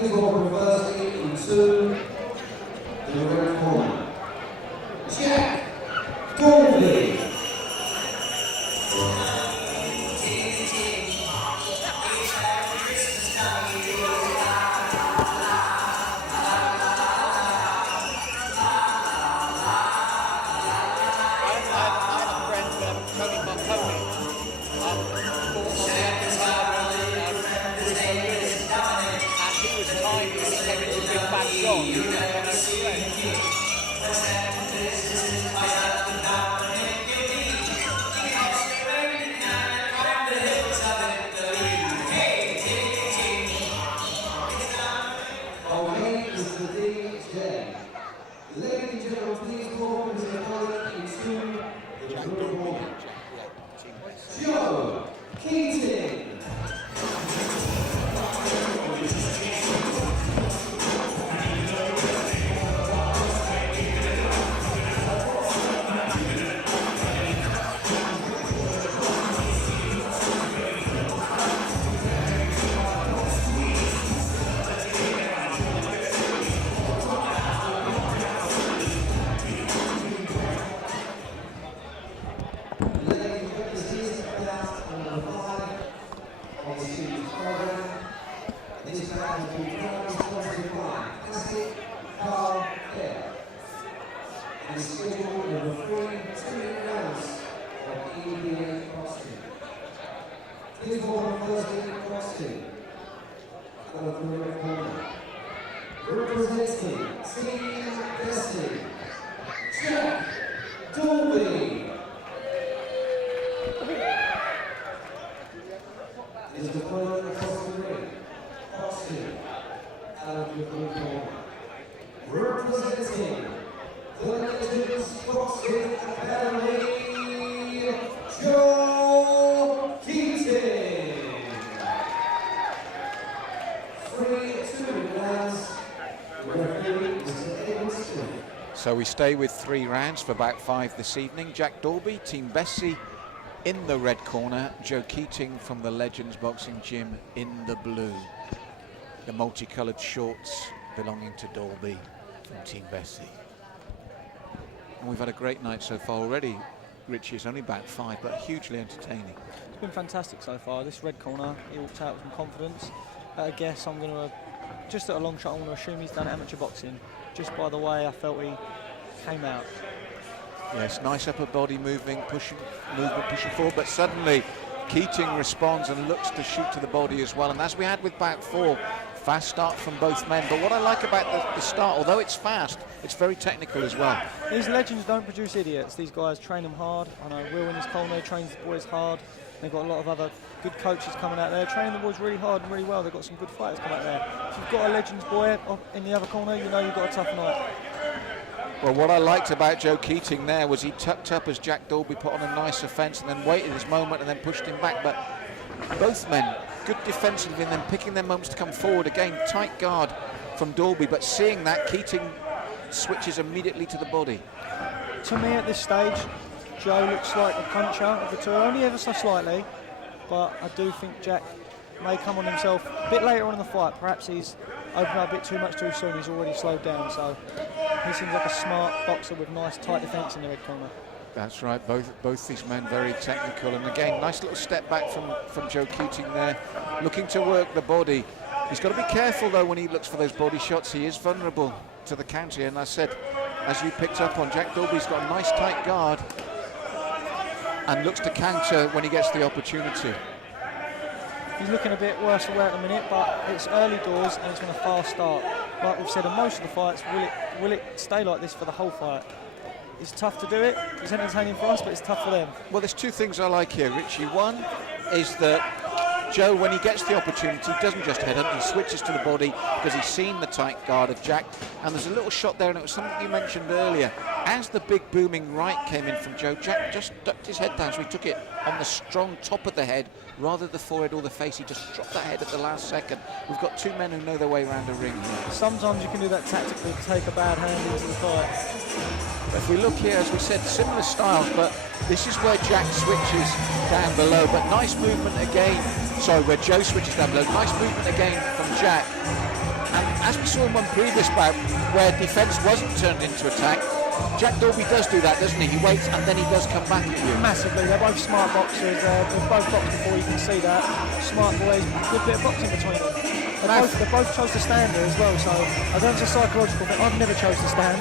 Please welcome firstly into the red corner, Jack Dalby. Ladies and gentlemen, please welcome to the opponent into the blue corner, Keating. This battle will be proudly sponsored by Classic Car Care and is scheduled over 3 rounds of EBA Boxing. Please welcome firstly Boxing out of the red corner, representing Team Bessie, Jack Dalby. Is the opponent across the ring, Boxing out of the blue corner, representing the Legends Boxing Academy, Keating. 3-2 rounds. Referee Mr. Edwards. So we stay with 3 rounds for about 5 this evening. Jack Dalby, Team Bessie in the red corner, Joe Keating from the Legends Boxing Gym in the blue. The multicoloured shorts belonging to Dalby from Team Bessie. And we've had a great night so far already. Richie, it's only about 5, but hugely entertaining. It's been fantastic so far. This red corner, he walked out with some confidence. At a guess, I'm going to, just at a long shot, I'm going to assume he's done amateur boxing. Just by the way I felt he came out. Yes, nice upper body movement, pushing forward, but suddenly Keating responds and looks to shoot to the body as well. And as we had with bout 4, fast start from both men. But what I like about the start, although it's fast, it's very technical as well. These legends don't produce idiots. These guys train them hard. I know Will in his corner trains the boys hard. They've got a lot of other good coaches coming out there, training the boys really hard and really well. They've got some good fighters coming out there. If you've got a legends boy in the other corner, you know you've got a tough night. Well, what I liked about Joe Keating there was he tucked up as Jack Dalby put on a nice offence and then waited his moment and then pushed him back. But both men, good defensively and then picking their moments to come forward. Again, tight guard from Dalby, but seeing that, Keating switches immediately to the body. To me at this stage, Joe looks like the puncher of the two, only ever so slightly, but I do think Jack may come on himself a bit later on in the fight. Perhaps he's opened up a bit too much too soon. He's already slowed down, so he seems like a smart boxer with nice tight defence in the red corner. That's right, both these men very technical, and again, nice little step back from Joe Keating there, looking to work the body. He's got to be careful though when he looks for those body shots. He is vulnerable to the counter, and I said, as you picked up on, Jack Dalby's got a nice tight guard and looks to counter when he gets the opportunity. He's looking a bit worse for wear at the minute, but it's early doors and it's been a fast start. Like we've said in most of the fights, will it stay like this for the whole fight? It's tough to do it. It's entertaining for us, but it's tough for them. Well, there's 2 things I like here, Richie. One is that Joe, when he gets the opportunity, doesn't just headhunt, he switches to the body because he's seen the tight guard of Jack. And there's a little shot there, and it was something you mentioned earlier. As the big booming right came in from Joe, Jack just ducked his head down, so he took it on the strong top of the head rather the forehead or the face. He just dropped that head at the last second. We've got 2 men who know their way around a ring here. Sometimes you can do that tactically to take a bad hand into the fight. If we look here, as we said, similar styles, but this is where Jack switches down below. But nice movement again sorry, where Joe switches down below. Nice movement again from Jack. And as we saw in one previous bout, where defence wasn't turned into attack, Jack Dalby does do that, doesn't he? He waits and then he does come back at you. Massively. They're both smart boxers. They've both boxed before, you can see that. Smart boys, good bit of boxing between them. They both chose to stand there as well, so I don't know if it's a psychological thing. I've never chose to stand,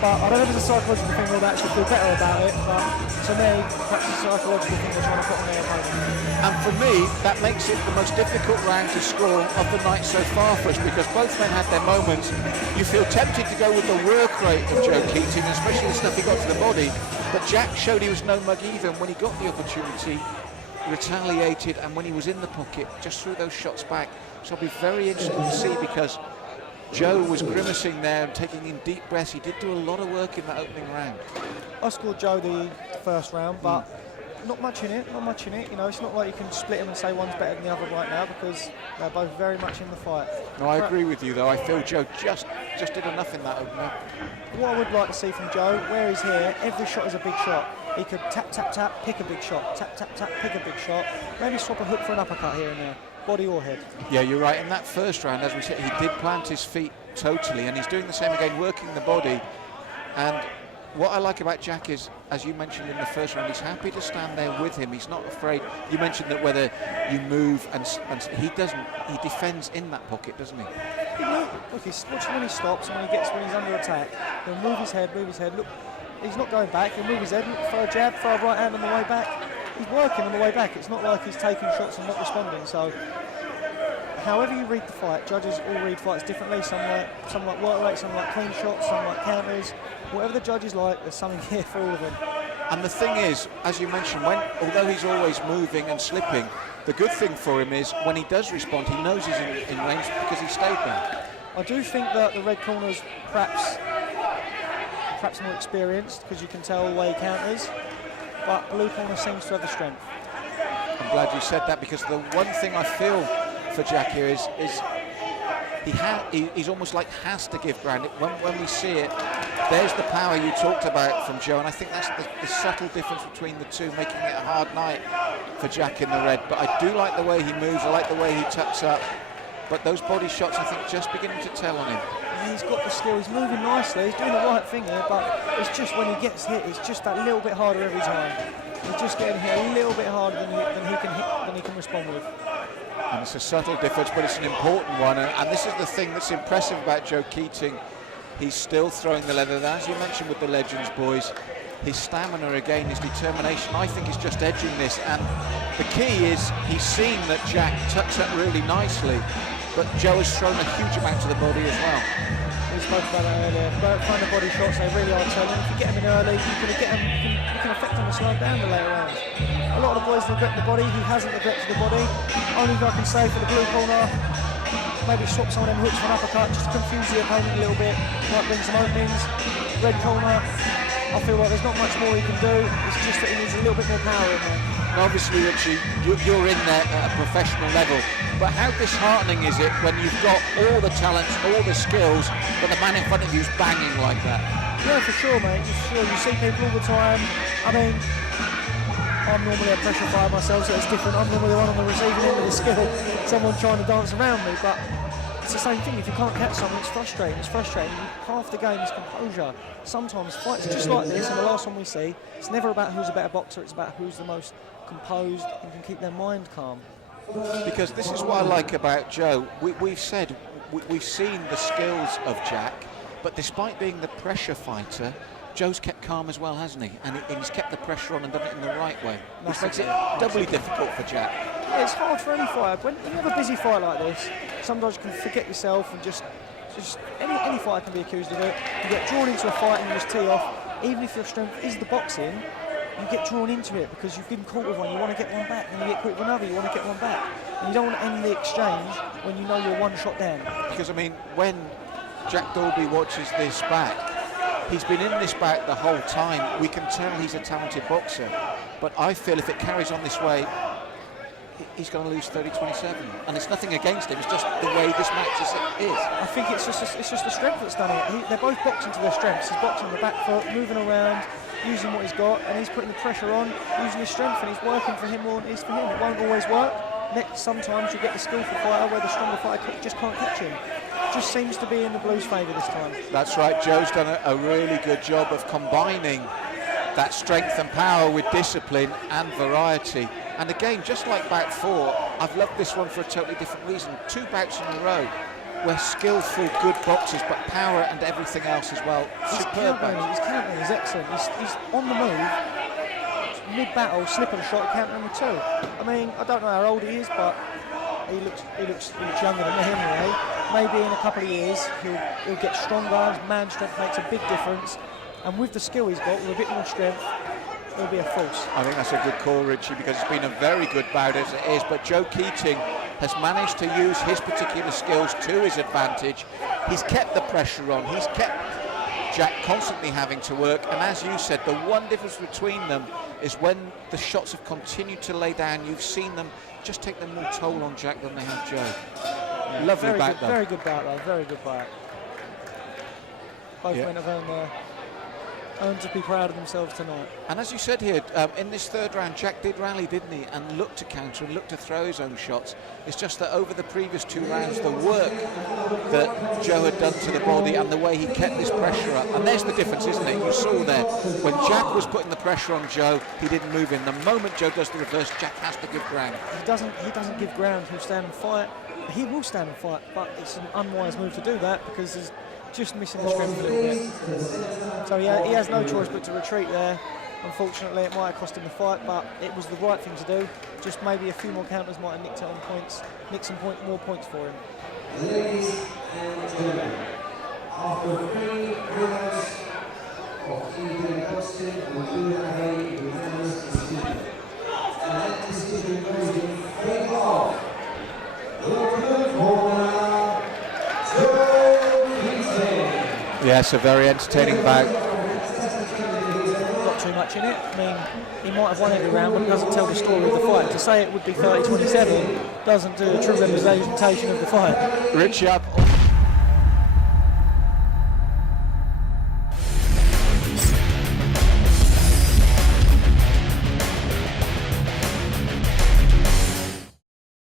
but I don't know if it's a psychological thing or they actually feel better about it, but to me, that's a psychological thing they're trying to put on their opponent. And for me, that makes it the most difficult round to score of the night so far for us, because both men had their moments. You feel tempted to go with the work rate of Joe Keating, especially the stuff he got to the body, but Jack showed he was no mug either, and when he got the opportunity, retaliated, and when he was in the pocket, just threw those shots back. So I'll be very interested to see, because Joe was grimacing there and taking in deep breaths. He did do a lot of work in that opening round. I scored Joe the first round, but not much in it. You know, it's not like you can split them and say one's better than the other right now, because they're both very much in the fight. No, I agree with you, though. I feel Joe just did enough in that opener. What I would like to see from Joe, where he's here, every shot is a big shot. He could tap, tap, tap, pick a big shot. Tap, tap, tap, pick a big shot. Maybe swap a hook for an uppercut here and there. Body or head. Yeah, you're right. In that first round, as we said, he did plant his feet totally, and he's doing the same again, working the body. And what I like about Jack is, as you mentioned in the first round, he's happy to stand there with him. He's not afraid. You mentioned that whether you move, and he doesn't. He defends in that pocket, doesn't he? Look, he's watching when he stops and when he's under attack. He'll move his head. Look, he's not going back. He'll move his head, look, throw a jab, throw a right hand on the way back. He's working on the way back. It's not like he's taking shots and not responding. So, however you read the fight, judges all read fights differently. Some like work rate, some like clean shots, some like counters. Whatever the judges like, there's something here for all of them. And the thing is, as you mentioned, although he's always moving and slipping, the good thing for him is when he does respond, he knows he's in range because he stayed there. I do think that the red corner's perhaps more experienced, because you can tell the way he counters. But blue corner seems to have the strength. I'm glad you said that, because the one thing I feel for Jack here is he's almost like has to give ground. When we see it, there's the power you talked about from Joe, and I think that's the subtle difference between the two, making it a hard night for Jack in the red. But I do like the way he moves, I like the way he tucks up, but those body shots, I think, just beginning to tell on him. He's got the skill, he's moving nicely, he's doing the right thing here, but it's just when he gets hit, it's just that little bit harder every time. He's just getting hit a little bit harder than he can respond with. And it's a subtle difference, but it's an important one, and this is the thing that's impressive about Joe Keating. He's still throwing the leather, as you mentioned with the Legends boys. His stamina again, his determination, I think, is just edging this, and the key is he's seen that Jack tucks up really nicely, but Joe has thrown a huge amount to the body as well. We spoke about that earlier. Find the body shots, they really are telling. If you get them in early, you can affect them to slow down the later rounds. A lot of the boys neglect the body. He hasn't neglected the body. Only thing I can say for the blue corner, maybe swap some of them hooks for an uppercut just to confuse the opponent a little bit. Might bring some openings. Red corner, I feel like there's not much more he can do. It's just that he needs a little bit more power in there. And obviously, Richie, you're in there at a professional level, but how disheartening is it when you've got all the talents, all the skills, but the man in front of you is banging like that? Yeah, for sure, mate. For sure. You see people all the time. I mean, I'm normally a pressure fighter myself, so it's different. I'm normally the one on the receiving end of the skill, someone trying to dance around me, but it's the same thing. If you can't catch someone, it's frustrating. Half the game is composure. Sometimes fights just like this, and the last one we see, it's never about who's a better boxer, it's about who's the most composed and can keep their mind calm. Because this is what I like about Joe. We've said we've seen the skills of Jack, but despite being the pressure fighter, Joe's kept calm as well, hasn't he? And he's kept the pressure on and done it in the right way, which makes it doubly difficult for Jack. Yeah, it's hard for any fighter. When you have a busy fight like this, sometimes you can forget yourself and just any fighter can be accused of it. You get drawn into a fight and you just tee off. Even if your strength is the boxing, you get drawn into it because you've been caught with one, you want to get one back, and you get caught with another, you want to get one back. And you don't want to end the exchange when you know you're one shot down. Because, I mean, when Jack Dalby watches this back, he's been in this back the whole time. We can tell he's a talented boxer. But I feel if it carries on this way, he's going to lose 30-27. And it's nothing against him, it's just the way this match is. I think it's just the strength that's done it. They're both boxing to their strengths. He's boxing on the back foot, moving around, using what he's got, and he's putting the pressure on, using his strength, and he's working for him more than it is for him. It won't always work, sometimes you get the skillful fighter where the stronger fighter just can't catch him. Just seems to be in the Blues' favour this time. That's right, Joe's done a really good job of combining that strength and power with discipline and variety. And again, just like bout 4, I've loved this one for a totally different reason. 2 bouts in a row where skillful, good boxers, but power and everything else as well. Superb bouts. He's countering, he's excellent. He's on the move, mid-battle, slip of the shot, countering with 2. I mean, I don't know how old he is, but he looks younger than me anyway. Maybe in a couple of years he'll get stronger. His man strength makes a big difference, and with the skill he's got, with a bit more strength, he'll be a force. I think that's a good call, Richie, because it's been a very good bout as it is, but Joe Keating has managed to use his particular skills to his advantage. He's kept the pressure on, he's kept Jack constantly having to work, and as you said, the one difference between them is when the shots have continued to lay down, you've seen them just take the more toll on Jack than they have Joe. Yeah, lovely bout though. Very good bout though, very good bout. Both men have earned to be proud of themselves tonight. And as you said here, in this 3rd round, Jack did rally, didn't he, and looked to counter and looked to throw his own shots. It's just that over the previous 2 rounds, the work that Joe had done to the body and the way he kept this pressure up, and there's the difference, isn't it? You saw there, when Jack was putting the pressure on Joe, he didn't move in. The moment Joe does the reverse, Jack has to give ground. He doesn't give ground, he'll stand and fight. He will stand and fight, but it's an unwise move to do that because there's just missing the strength a little bit. So yeah, he has no choice but to retreat there. Unfortunately, it might have cost him the fight, but it was the right thing to do. Just maybe a few more counters might have nicked it on points, nicked some more points for him. Ladies and gentlemen, after 3 rounds of EBA Boxing, we do have a unanimous decision. And that decision goes in favor of the blue corner, Joe Keating. Yes, a very entertaining bout. Not too much in it. I mean, he might have won every round, but it doesn't tell the story of the fight. To say it would be 30-27 doesn't do a true representation of the fight. Richie, I've